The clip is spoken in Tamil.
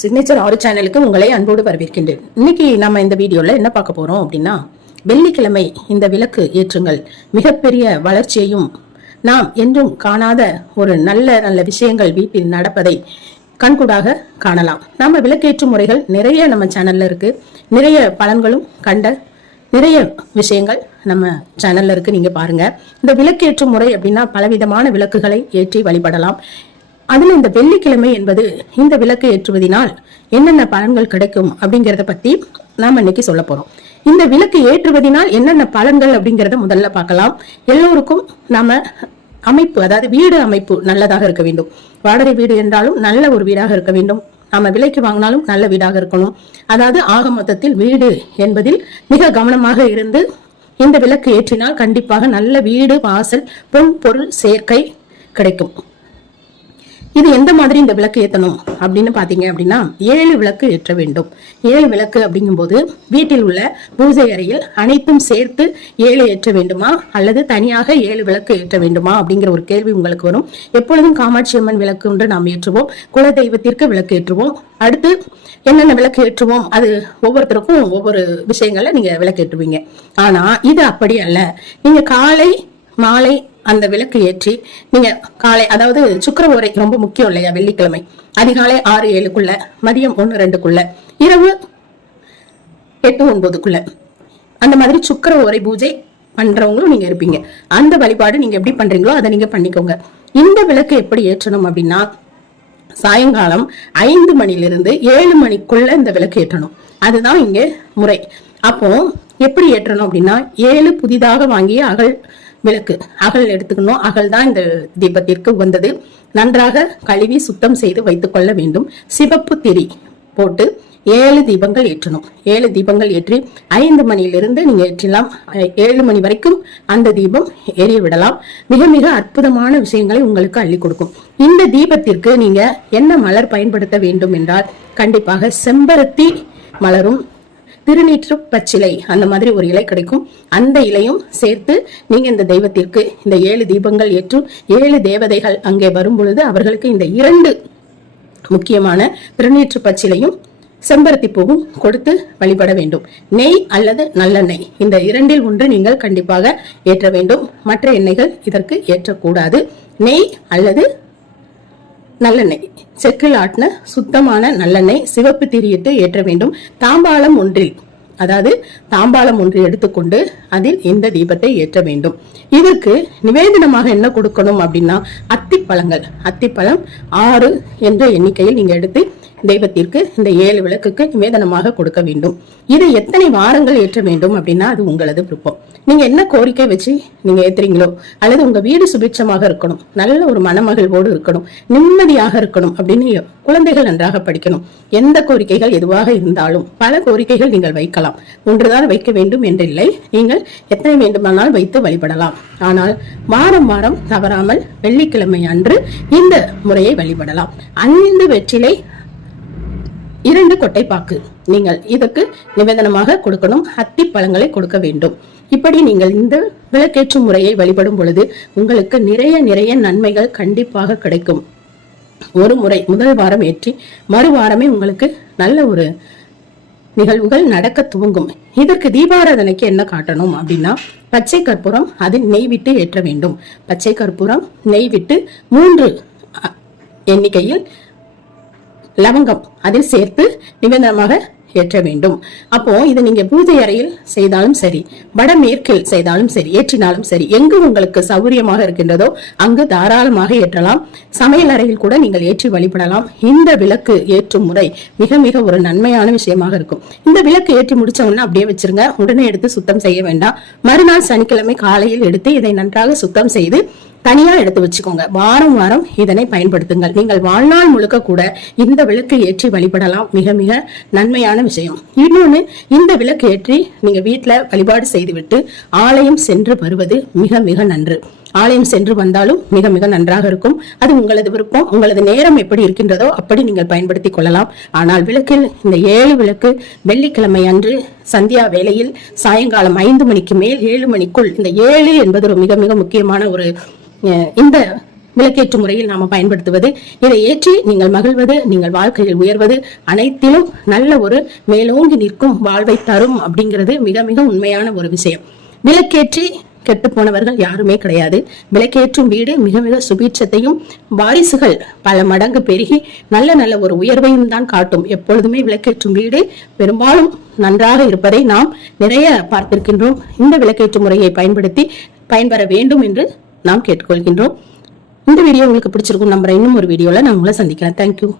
சிக்னேச்சர் ஆறு சேனலுக்கு உங்களை அன்போடு வரவேற்கின்றேன். இன்னைக்கு நம்ம இந்த வீடியோவில் என்ன பார்க்க போகிறோம் அப்படின்னா வெள்ளிக்கிழமை இந்த விளக்கு ஏற்றுங்கள். மிகப்பெரிய வளர்ச்சியையும் நாம் என்றும் காணாத ஒரு நல்ல நல்ல விஷயங்கள் வீட்டில் நடப்பதை கண்கூடாக காணலாம். நம்ம விளக்கேற்றும் முறைகள் நிறைய நம்ம சேனல்ல இருக்கு. நிறைய பலன்களும் கண்ட நிறைய விஷயங்கள் நம்ம சேனல்ல இருக்கு நீங்க பாருங்க. இந்த விளக்கேற்றும் முறை அப்படின்னா பலவிதமான விளக்குகளை ஏற்றி வழிபடலாம். அதுல இந்த வெள்ளிக்கிழமை என்பது இந்த விளக்கு ஏற்றுவதினால் என்னென்ன பலன்கள் கிடைக்கும் அப்படிங்கறத பத்தி நாம இன்னைக்கு சொல்ல போறோம். இந்த விளக்கு ஏற்றுவதினால் என்னென்ன பலன்கள் அப்படிங்கறத முதல்ல பார்க்கலாம். எல்லோருக்கும் நாம அமைப்பு அதாவது வீடு அமைப்பு நல்லதாக இருக்க வேண்டும். வாடகை வீடு என்றாலும் நல்ல ஒரு வீடாக இருக்க வேண்டும். நாம விலைக்கு வாங்கினாலும் நல்ல வீடாக இருக்கணும். அதாவது ஆக மொத்தத்தில் வீடு என்பதில் மிக கவனமாக இருந்து இந்த விளக்கு ஏற்றினால் கண்டிப்பாக நல்ல வீடு வாசல் பொன் பொருள் சேர்க்கை கிடைக்கும். இது எந்த மாதிரி இந்த விளக்கு ஏற்றணும் அப்படின்னு பார்த்தீங்க அப்படின்னா ஏழு விளக்கு ஏற்ற வேண்டும். ஏழு விளக்கு அப்படிங்கும்போது வீட்டில் உள்ள பூஜை அறையில் அனைத்தும் சேர்த்து ஏழு ஏற்ற வேண்டுமா? அல்லது தனியாக ஏழு விளக்கு ஏற்ற வேண்டுமா? அப்படிங்கிற ஒரு கேள்வி உங்களுக்கு வரும். எப்பொழுதும் காமாட்சி அம்மன் விளக்கு என்று நாம் ஏற்றுவோம். குல தெய்வத்திற்கு விளக்கு ஏற்றுவோம். அடுத்து என்னென்ன விளக்கு ஏற்றுவோம்? அது ஒவ்வொருத்தருக்கும் ஒவ்வொரு விஷயங்கள்ல நீங்க விளக்கு ஏற்றுவீங்க. ஆனா இது அப்படி அல்ல. நீங்க காலை மாலை அந்த விளக்கு ஏற்றி நீங்க காலை அதாவது சுக்கர ஓரை ரொம்ப முக்கியம் இல்லையா வெள்ளிக்கிழமை? அதிகாலை ஆறு ஏழுக்குள்ள மதியம் ஒன்று ரெண்டுக்குள்ள இரவு எட்டு ஒன்பதுக்குள்ள. அந்த மாதிரி சுக்கர ஓரை பூஜை பண்றவங்களும் நீங்க இருப்பீங்க. அந்த வழிபாடு நீங்க எப்படி பண்றீங்களோ அதை நீங்க பண்ணிக்கோங்க. இந்த விளக்கு எப்படி ஏற்றணும் அப்படின்னா சாயங்காலம் ஐந்து மணிலிருந்து ஏழு மணிக்குள்ள இந்த விளக்கு ஏற்றணும். அதுதான் இங்க முறை. அப்போ எப்படி ஏற்றணும் அப்படின்னா ஏழு புதிதாக வாங்கிய அகல் விளக்கு. அகல் எடுத்துக்கணும். அகல் தான் இந்த தீபத்திற்கு உகந்தது. நன்றாக கழுவி சுத்தம் செய்து வைத்துக் கொள்ள வேண்டும். சிவப்பு திரி போட்டு ஏழு தீபங்கள் ஏற்றணும். ஏழு தீபங்கள் ஏற்றி ஐந்து மணியிலிருந்து நீங்க ஏற்றலாம் ஏழு மணி வரைக்கும் அந்த தீபம் எரிய விடலாம். மிக மிக அற்புதமான விஷயங்களை உங்களுக்கு அள்ளி கொடுக்கும். இந்த தீபத்திற்கு நீங்க என்ன மலர் பயன்படுத்த வேண்டும் என்றால் கண்டிப்பாக செம்பருத்தி மலரும் திருநீற்று பச்சிலை அந்த மாதிரி ஒரு இலை கிடைக்கும். அந்த இலையும் சேர்த்து நீங்க இந்த தெய்வத்திற்கு இந்த ஏழு தீபங்கள் ஏற்றும் ஏழு தேவதைகள் அங்கே வரும் பொழுது அவர்களுக்கு இந்த இரண்டு முக்கியமான திருநீற்று பச்சிலையும் செம்பருத்தி பூவும் கொடுத்து வழிபட வேண்டும். நெய் அல்லது நல்லெண்ணெய் இந்த இரண்டில் ஒன்று நீங்கள் கண்டிப்பாக ஏற்ற வேண்டும். மற்ற எண்ணெய்கள் இதற்கு ஏற்றக்கூடாது. நெய் அல்லது நல்லெண்ணெய். செக்கில் ஆட்டின சுத்தமான நல்லெண்ணெய் சிவப்பு திரியிட்டு ஏற்ற வேண்டும். தாம்பாளம் ஒன்றில் அதாவது தாம்பாளம் ஒன்று எடுத்துக்கொண்டு அதில் இந்த தீபத்தை ஏற்ற வேண்டும். இதற்கு நிவேதனமாக என்ன கொடுக்கணும் அப்படின்னா அத்திப்பழங்கள். அத்திப்பழம் ஆறு என்ற எண்ணிக்கையில் நீங்கள் எடுத்து தெய்வத்திற்கு இந்த ஏழு விளக்குக்கு நிவேதனமாக கொடுக்க வேண்டும். இது எத்தனை வாரங்கள் ஏற்ற வேண்டும் அப்படின்னா அது உங்களது விருப்பம். நீங்க என்ன கோரிக்கை வச்சு நீங்க ஏத்துறீங்களோ அல்லது உங்க வீடு சுபிட்சமாக இருக்கணும் நல்ல ஒரு மனமகிழ்வோடு இருக்கணும் நிம்மதியாக இருக்கணும் அப்படின்னு குழந்தைகள் நன்றாக படிக்கணும். எந்த கோரிக்கைகள் எதுவாக இருந்தாலும் பல கோரிக்கைகள் நீங்கள் வைக்கலாம். ஒன்றுதான் வைக்க வேண்டும் என்றில்லை. நீங்கள் எத்தனை வேண்டுமானால் வைத்து வழிபடலாம். ஆனால் வாரம் வாரம் தவறாமல் வெள்ளிக்கிழமை அன்று இந்த முறையை வழிபடலாம். ஐந்து வெற்றிலை இரண்டு கொட்டைப்பாக்கு. நீங்கள் இதற்கு நிவேதனமாக கொடுக்கணும். அத்தி பழங்களை கொடுக்க வேண்டும். இப்படி நீங்கள் இந்த விளக்கேற்றும் முறையை வழிபடும் பொழுது உங்களுக்கு நிறைய நிறைய நன்மைகள் கண்டிப்பாக கிடைக்கும். ஒரு முறை முதல் வாரம் ஏற்றி மறு வாரமே உங்களுக்கு நல்ல ஒரு நிகழ்வுகள் நடக்க துவங்கும். இதற்கு தீபாராதனைக்கு என்ன காட்டணும் அப்படின்னா பச்சை கற்பூரம் அதில் நெய் விட்டு ஏற்ற வேண்டும். பச்சை கற்பூரம் நெய் விட்டு மூன்று எண்ணிக்கையில் லவங்கம் அதில் சேர்த்து நிவேதனமாக ஏற்ற வேண்டும். அப்போ இதை நீங்க பூஜை அறையில் செய்தாலும் சரி வடமேற்கில் செய்தாலும் சரி ஏற்றினாலும் சரி எங்கு உங்களுக்கு சௌகரியமாக இருக்கின்றதோ அங்கு தாராளமாக ஏற்றலாம். சமையல் அறையில் கூட நீங்கள் ஏற்றி வழிபடலாம். இந்த விளக்கு ஏற்றும் முறை மிக மிக ஒரு நன்மையான விஷயமாக இருக்கும். இந்த விளக்கு ஏற்றி முடிச்ச உடனே அப்படியே வச்சிருங்க. உடனே எடுத்து சுத்தம் செய்ய வேண்டாம். மறுநாள் சனிக்கிழமை காலையில் எடுத்து இதை நன்றாக சுத்தம் செய்து தனியா எடுத்து வச்சுக்கோங்க. வாரம் வாரம் இதனை பயன்படுத்துங்கள். நீங்கள் வாழ்நாள் முழுக்க கூட இந்த விளக்கு ஏற்றி வழிபடலாம். மிக மிக நன்மையான விஷயம். இன்னொன்னு இந்த விளக்கு ஏற்றி நீங்க வீட்டில் வழிபாடு செய்துவிட்டு ஆலயம் சென்று வருவது மிக மிக நன்று. ஆலயம் சென்று வந்தாலும் மிக மிக நன்றாக இருக்கும். அது உங்களது விருப்பம். உங்களது நேரம் எப்படி இருக்கின்றதோ அப்படி நீங்கள் பயன்படுத்திக் கொள்ளலாம். ஆனால் விளக்கில் இந்த ஏழு விளக்கு வெள்ளிக்கிழமை அன்று சந்தியா வேளையில் சாயங்காலம் ஐந்து மணிக்கு மேல் ஏழு மணிக்குள் இந்த ஏழு என்பது ஒரு மிக மிக முக்கியமான ஒரு இந்த விளக்கேற்று முறையில் நாம பயன்படுத்துவது இதை ஏற்றி நீங்கள் மகிழ்வது நீங்கள் வாழ்க்கையில் உயர்வது அனைத்திலும் நல்ல ஒரு மேலோங்கி நிற்கும் வாழ்வை தரும் அப்படிங்கிறது மிக மிக உண்மையான ஒரு விஷயம். விளக்கேற்றி கெட்டு போனவர்கள் யாருமே கிடையாது. விளக்கேற்றும் வீடு மிக மிக சுபீட்சத்தையும் வாரிசுகள் பல மடங்கு பெருகி நல்ல நல்ல ஒரு உயர்வையும் தான் காட்டும். எப்பொழுதுமே விளக்கேற்றும் வீடு பெரும்பாலும் நன்றாக இருப்பதை நாம் நிறைய பார்த்திருக்கின்றோம். இந்த விளக்கேற்று முறையை பயன்படுத்தி பயன்பெற வேண்டும் என்று நாம் கேட்டுக்கொள்கின்றோம். இந்த வீடியோ உங்களுக்கு பிடிச்சிருக்கும் நம்புறேன். இன்னும் ஒரு வீடியோவில் நான் உங்களை சந்திக்கிறேன். தேங்க்யூ